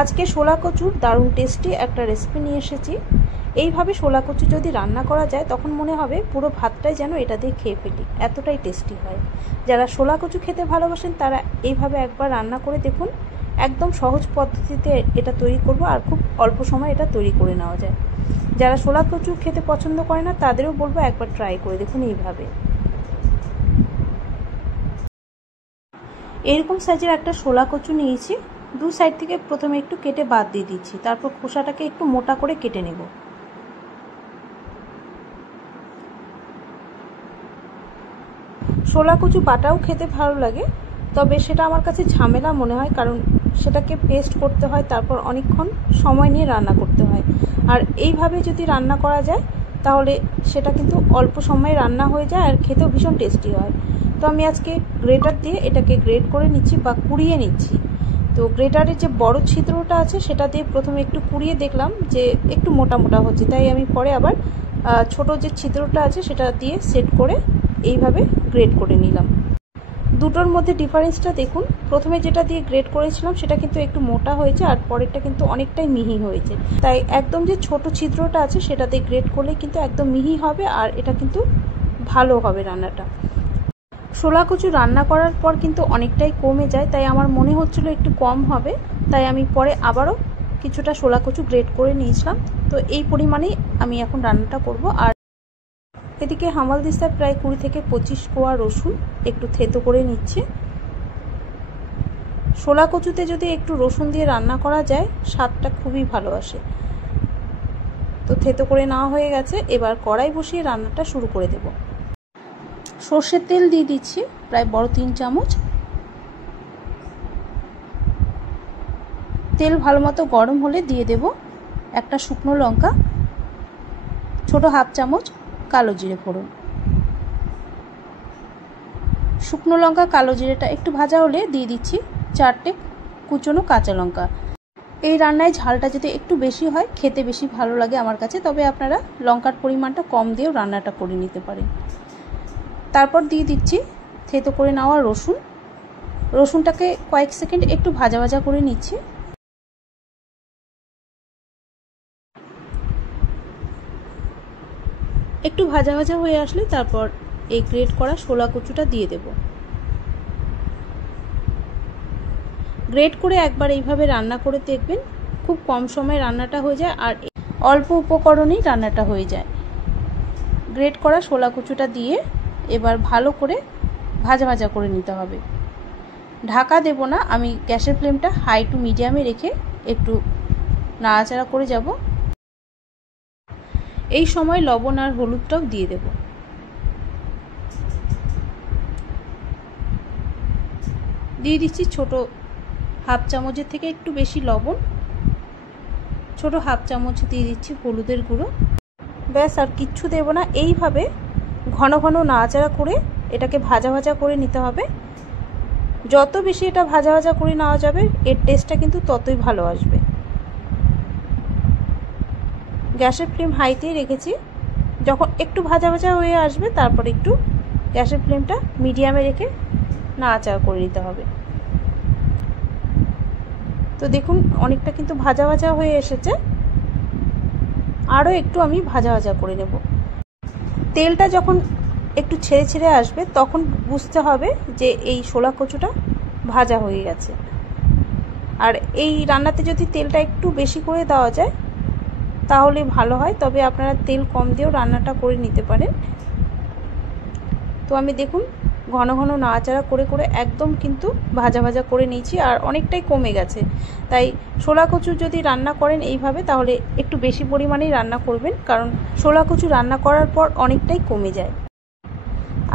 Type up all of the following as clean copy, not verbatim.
আজকে শোলা কচুর দারুণ টেস্টি একটা রেসিপি নিয়ে এসেছি। এইভাবে শোলা কচু যদি রান্না করা যায় তখন মনে হবে পুরো ভাতটাই যেন এটা দিয়ে খেয়ে ফেলি, এতটাই টেস্টি হয়। যারা শোলা কচু খেতে ভালোবাসেন তারা এইভাবে একবার রান্না করে দেখুন। একদম সহজ পদ্ধতিতে এটা তৈরি করব আর খুব অল্প সময় এটা তৈরি করে নেওয়া যায়। যারা শোলা কচু খেতে পছন্দ করে না তাদেরও বলবো একবার ট্রাই করে দেখুন এইভাবে। এরকম সাইজের একটা শোলা কচু নিয়েছি। দু সাইড থেকে প্রথমে একটু কেটে বাদ দিয়ে দিচ্ছি, তারপর খোসাটাকে একটু মোটা করে কেটে নেব। শোলা কচু বাটাও খেতে ভালো লাগে, তবে সেটা আমার কাছে ঝামেলা মনে হয়, কারণ সেটাকে পেস্ট করতে হয়, তারপর অনেকক্ষণ সময় নিয়ে রান্না করতে হয়। আর এইভাবে যদি রান্না করা যায় তাহলে সেটা কিন্তু অল্প সময়ে রান্না হয়ে যায় আর খেতেও ভীষণ টেস্টি হয়। তো আমি আজকে গ্রেটার দিয়ে এটাকে গ্রেট করে নিচ্ছি বা কুড়িয়ে নিচ্ছি। তো গ্রেটারের যে বড় ছিদ্রটা আছে সেটা দিয়ে প্রথমে একটু কুড়িয়ে দেখলাম যে একটু মোটা মোটা হচ্ছে, তাই আমি পরে আবার ছোট যে ছিদ্রটা আছে সেটা দিয়ে সেট করে এইভাবে গ্রেট করে নিলাম। দুটোর মধ্যে ডিফারেন্সটা দেখুন, প্রথমে যেটা দিয়ে গ্রেট করেছিলাম সেটা কিন্তু একটু মোটা হয়েছে আর পরেরটা কিন্তু অনেকটাই মিহি হয়েছে। তাই একদম যে ছোট ছিদ্রটা আছে সেটা দিয়ে গ্রেট করলে কিন্তু একদম মিহি হবে আর এটা কিন্তু ভালো হবে রান্নাটা। শোলা কচু রান্না করার পর কিন্তু অনেকটাই কমে যায়, তাই আমার মনে হচ্ছিল একটু কম হবে, তাই আমি পরে আবারও কিছুটা শোলা কচু গ্রেট করে নিয়েছিলাম। তো এই পরিমাণেই আমি এখন রান্নাটা করব। আর এদিকে হামাল দিস্তায় প্রায় 20 থেকে 25 কোয়া রসুন একটু থেতো করে নিচ্ছে। শোলা কচুতে যদি একটু রসুন দিয়ে রান্না করা যায় স্বাদটা খুবই ভালো আসে। তো থেতো করে নেওয়া হয়ে গেছে, এবার কড়াই বসিয়ে রান্নাটা শুরু করে দেব। সর্ষের তেল দিয়ে দিচ্ছি প্রায় বড় 3 চামচ। তেল ভালো মতো গরম হলে দিয়ে দেব একটা শুকনো লঙ্কা, ছোট হাফ চামচ কালো জিরে ফোড়ন। শুকনো লঙ্কা কালো জিরেটা একটু ভাজা হলে দিয়ে দিচ্ছি 4টে কুচনো কাঁচা লঙ্কা। এই রান্নায় ঝালটা যদি একটু বেশি হয় খেতে বেশি ভালো লাগে আমার কাছে, তবে আপনারা লঙ্কার পরিমাণটা কম দিয়েও রান্নাটা করে নিতে পারেন। তারপর দিয়ে দিচ্ছি থেতো করে নেওয়া রসুন। রসুনটাকে কয়েক সেকেন্ড একটু ভাজা ভাজা করে নিচ্ছি। একটু ভাজা ভাজা হয়ে আসলে তারপর এই গ্রেট করা শোলা কচুটা দিয়ে দেব। গ্রেট করে একবার এইভাবে রান্না করে দেখবেন, খুব কম সময়ে রান্নাটা হয়ে যায় আর অল্প উপকরণেই রান্নাটা হয়ে যায়। গ্রেট করা শোলা কচুটা দিয়ে এবার ভালো করে ভাজা ভাজা করে নিতে হবে। ঢাকা দেব না, আমি গ্যাসের ফ্লেমটা হাই টু মিডিয়ামে রেখে একটু নাড়াচাড়া করে যাব। এই সময় লবণ আর হলুদটাও দিয়ে দেব। দিয়ে দিচ্ছি ছোট হাফ চামচের থেকে একটু বেশি লবণ, ছোট হাফ চামচ দিয়ে দিচ্ছি হলুদের গুঁড়ো। ব্যাস আর কিচ্ছু দেব না। এইভাবে ঘন ঘন নাড়াচাড়া করে এটাকে ভাজা ভাজা করে নিতে হবে। যত বেশি এটা ভাজা ভাজা করে নেওয়া যাবে এর টেস্টটা কিন্তু ততই ভালো আসবে। গ্যাসের ফ্লেম হাইতেই রেখেছি। যখন একটু ভাজা ভাজা হয়ে আসবে তারপর একটু গ্যাসের ফ্লেমটা মিডিয়ামে রেখে নাড়াচাড়া করে নিতে হবে। তো দেখুন অনেকটা কিন্তু ভাজা ভাজা হয়ে এসেছে, আরও একটু আমি ভাজা ভাজা করে নেব। তেলটা যখন একটু ছেড়ে ছেড়ে আসবে তখন বুঝতে হবে যে এই শোলা কচুটা ভাজা হয়ে গেছে। আর এই রান্নাতে যদি তেলটা একটু বেশি করে দেওয়া যায় তাহলে ভালো হয়, তবে আপনারা তেল কম দিয়েও রান্নাটা করে নিতে পারেন। তো আমি দেখুন ঘন ঘন নাড়াচাড়া করে করে একদম কিন্তু ভাজা ভাজা করে নিয়েছি আর অনেকটাই কমে গেছে। তাই শোলা কচু যদি রান্না করেন এইভাবে তাহলে একটু বেশি পরিমাণেই রান্না করবেন, কারণ শোলা কচু রান্না করার পর অনেকটাই কমে যায়।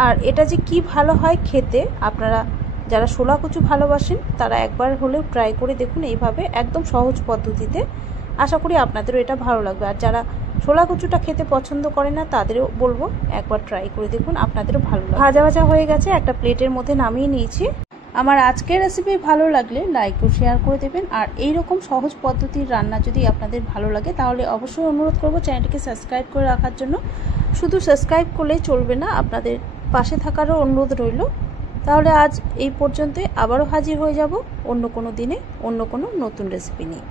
আর এটা যে কি ভালো হয় খেতে, আপনারা যারা শোলা কচু ভালোবাসেন তারা একবার হলেও ট্রাই করে দেখুন এইভাবে একদম সহজ পদ্ধতিতে। আশা করি আপনাদেরও এটা ভালো লাগবে। আর যারা শোলা কচুটা খেতে পছন্দ করে না তাদেরও বলবো একবার ট্রাই করে দেখুন, আপনাদেরও ভালো লাগবে। ভাজা ভাজা হয়ে গেছে, একটা প্লেটের মধ্যে নামিয়ে নিয়েছি। আমার আজকের রেসিপি ভালো লাগলে লাইক ও শেয়ার করে দেবেন। আর এই রকম সহজ পদ্ধতির রান্না যদি আপনাদের ভালো লাগে তাহলে অবশ্যই অনুরোধ করব চ্যানেলটিকে সাবস্ক্রাইব করে রাখার জন্য। শুধু সাবস্ক্রাইব করলেই চলবে না, আপনাদের পাশে থাকারও অনুরোধ রইল। তাহলে আজ এই পর্যন্তই, আবারও হাজির হয়ে যাব অন্য কোনো দিনে অন্য কোনো নতুন রেসিপি নিয়ে।